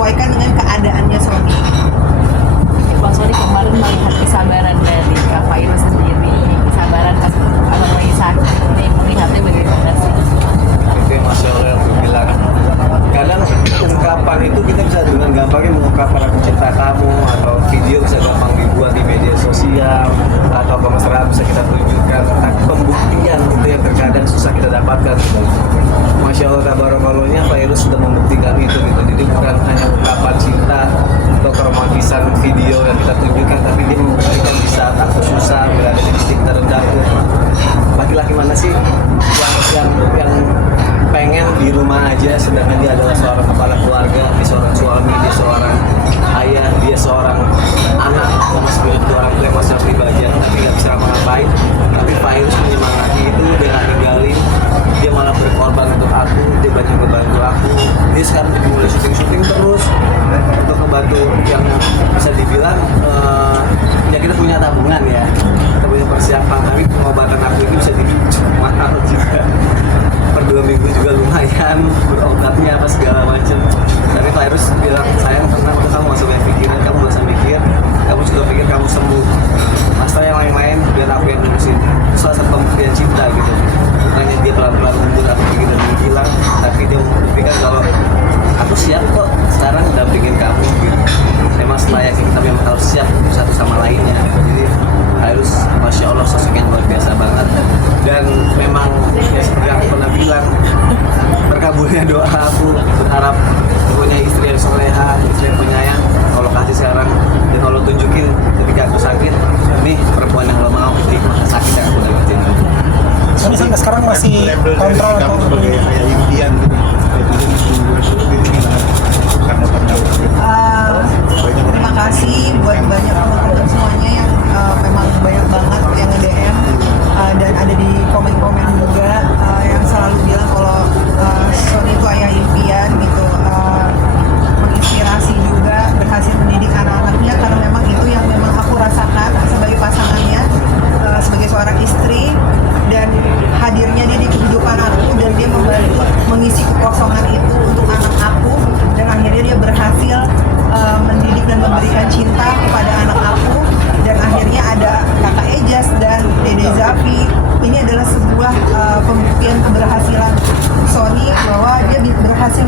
menyesuaikan dengan keadaannya Sony. Bang Sony kemarin melihat kesabaran dari Kak Fairu sendiri, kesabaran pas abang lagi sakit, ini melihatnya bagaimana sih? Itu yang Masya Allah yang bilang, kadang ungkapan itu kita bisa dengan gampangnya mengungkapkan aku cinta kamu, atau video bisa gampang dibuat di media sosial, atau kemesraan bisa kita tunjukkan, tapi pembuktian itu yang terkadang susah kita dapatkan. Masya Allah tabarakallohnya Fairuz sudah membuktikan itu gitu. Jadi bukan hanya ungkapan cinta atau keromantisan video yang kita tunjukkan, tapi dia membuktikan di saat aku susah, berada di titik terendahku. Laki-laki mana sih yang pengen di rumah aja, sedangkan dia adalah seorang kepala keluarga, dia seorang suami, dia seorang ayah, dia seorang anak, masih punya orang tua yang masih harus dibaca, tapi nggak bisa ngapain. Tapi Fairuz menyemangati itu, dia nggak ninggalin, dia malah berkorban untuk aku, dia banyak membantu aku. Dia sekarang jadi mulai syuting terus untuk membantu yang bisa dibilang ya kita punya tabungan ya, kita punya persiapan, tapi pengobatan aku itu bisa mahal juga. Per 2 minggu juga lumayan berobatnya apa segala macam. Tapi Fairuz bilang, sayang tenang, udah kamu gak usah banyak pikiran, kamu gak usah mikir, kamu juga pikir kamu sembuh. Masalah yang lain-lain biar aku yang ngurusin. Salah satu pembuktian cinta gitu. Bukannya dia pelan-pelan mundur atau pergi dan menghilang, tapi dia membuktikan kalau aku siap kok sekarang dampingin kamu gitu. Memang selayaknya kita memang harus siap satu sama lainnya. Jadi harus, Masya Allah, sosok yang luar biasa banget. Dan memang ya seperti yang aku pernah bilang, terkabulnya doa aku, berharap punya istri yang soleha, istri yang penyayang. Allah kasih sekarang, dan Allah tunjukin ketika aku sakit, nih perempuan yang lo mau, di masa sakit yang aku dapetin. Sony sampai sekarang masih kontrol atau sebagai ayah impian Terima kasih buat banyak teman-teman semuanya yang memang banyak banget yang nge-DM dan ada di komen-komen juga yang selalu bilang kalau Sony itu ayah impian gitu, menginspirasi juga, berhasil mendidik anak-anaknya, karena memang itu yang memang aku rasakan sebagai pasangannya, sebagai seorang istri, dan hadirnya dia di kehidupan aku, dan dia membantu mengisi kekosongan itu untuk anak aku, dan akhirnya dia berhasil mendidik dan memberikan cinta kepada anak aku, dan akhirnya ada kakak Ejas dan Dede Zafi. Ini adalah sebuah pembuktian keberhasilan Sony bahwa dia berhasil